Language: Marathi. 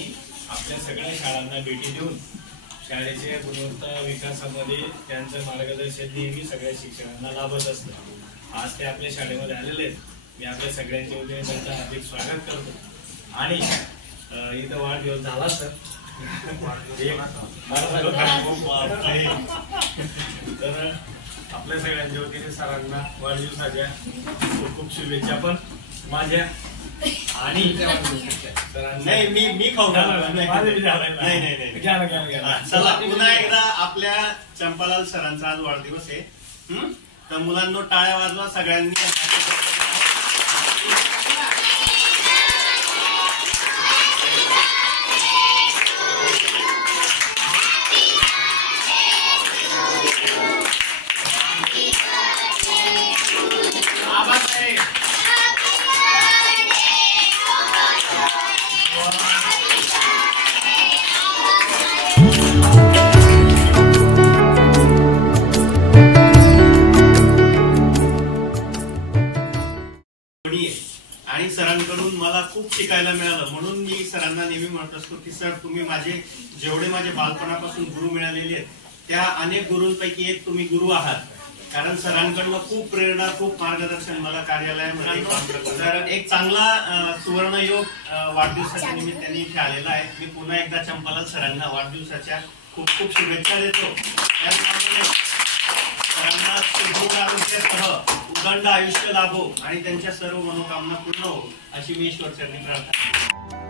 आणि आपल्या सगळ्या शाळांना भेटी देऊन शाळेच्या गुणवत्ता विकासामध्ये त्यांचं मार्गदर्शन नेहमी सगळ्या शिक्षकांना लाभत असतं। आज ते आपल्या शाळेमध्ये आलेले आहेत। मी आपल्या सगळ्यांच्या वतीने त्यांचं हार्दिक स्वागत करतो। आणि इथं वाढदिवस झाला सर तर आपल्या सगळ्यांच्या वतीने सरांना वाढदिवसाच्या खूप खूप शुभेच्छा पण माझ्या। आणि नाही मी खाऊ नाही चला पुन्हा एकदा आपल्या चंपालाल सरांचा आज वाढदिवस आहे। तर मुलांना टाळ्या वाजवा सगळ्यांनी। आणि सरांकडून मला खूप शिकायला मिळालं, म्हणून मी सरांना नेहमी म्हणत असतो की सर तुम्ही जेवढे माझे बालपणापासून गुरु मिळालेले आहेत त्या अनेक गुरूंपैकी एक तुम्ही गुरु आहात। कारण सरांकडून खूप प्रेरणा खूप मार्गदर्शन मला कार्यालयामध्ये तर एक चांगला सुवर्णयोग वाढदिवसाच्या निमित्ताने इथे आलेला आहे। मी पुन्हा एकदा चंपालाल सरांना वाढदिवसाच्या खूप खूप शुभेच्छा देतो। सरांना सुदृढ आरोग्यासह उदंड आयुष्य लाभो आणि त्यांच्या सर्व मनोकामना पूर्ण हो अशी मी ईश्वर चरणी प्रार्थना करतो।